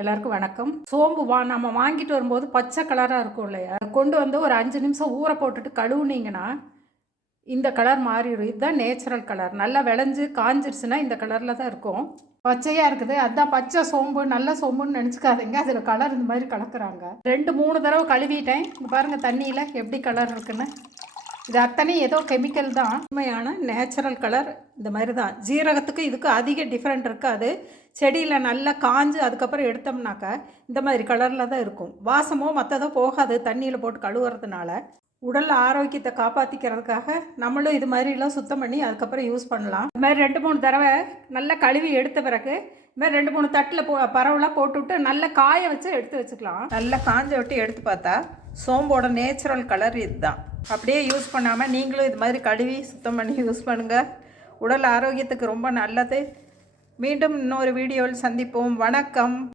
எல்லாருக்கும் வணக்கம். சோம்பு நம்ம வாங்கிட்டு வரும்போது பச்சை கலராக இருக்கும் இல்லையா, கொண்டு வந்து ஒரு 5 நிமிஷம் ஊற போட்டுட்டு கழுவுனீங்கன்னா இந்த கலர் மாறிடும். இதுதான் நேச்சுரல் கலர். நல்லா விளைஞ்சு காஞ்சிருச்சுன்னா இந்த கலரில் தான் இருக்கும். பச்சையாக இருக்குது, அதுதான் பச்சை சோம்பு. நல்ல சோம்புன்னு நினச்சிக்காதீங்க, அதில் கலர் இந்த மாதிரி கலக்குறாங்க. 2-3 தடவை கழுவிட்டேன். இங்கே பாருங்கள் தண்ணியில் எப்படி கலர் இருக்குன்னு. இது அத்தனையும் ஏதோ கெமிக்கல் தான். உண்மையான நேச்சுரல் கலர் இந்த மாதிரி தான். ஜீரகத்துக்கு இதுக்கு அதிக டிஃப்ரெண்ட் இருக்காது. செடியில் நல்லா காஞ்சு அதுக்கப்புறம் எடுத்தோம்னாக்கா இந்த மாதிரி கலரில் தான் இருக்கும். வாசமோ மற்றதோ போகாது தண்ணியில் போட்டு கழுவுறதுனால. உடல் ஆரோக்கியத்தை காப்பாற்றிக்கிறதுக்காக நம்மளும் இது மாதிரிலாம் சுத்தம் பண்ணி அதுக்கப்புறம் யூஸ் பண்ணலாம். இது மாதிரி 2-3 தடவை நல்லா கழுவி எடுத்த பிறகு இது மாதிரி 2-3 தட்டில் பரவலாக போட்டுவிட்டு நல்லா காய வச்சு எடுத்து வச்சுக்கலாம். நல்லா காஞ்ச விட்டு எடுத்து பார்த்தா சோம்போட நேச்சுரல் கலர் இதுதான். அப்படியே யூஸ் பண்ணாமல் நீங்களும் இது மாதிரி கழுவி சுத்தம் பண்ணி யூஸ் பண்ணுங்கள். உடல் ஆரோக்கியத்துக்கு ரொம்ப நல்லது. மீண்டும் இன்னொரு வீடியோவில் சந்திப்போம். வணக்கம்.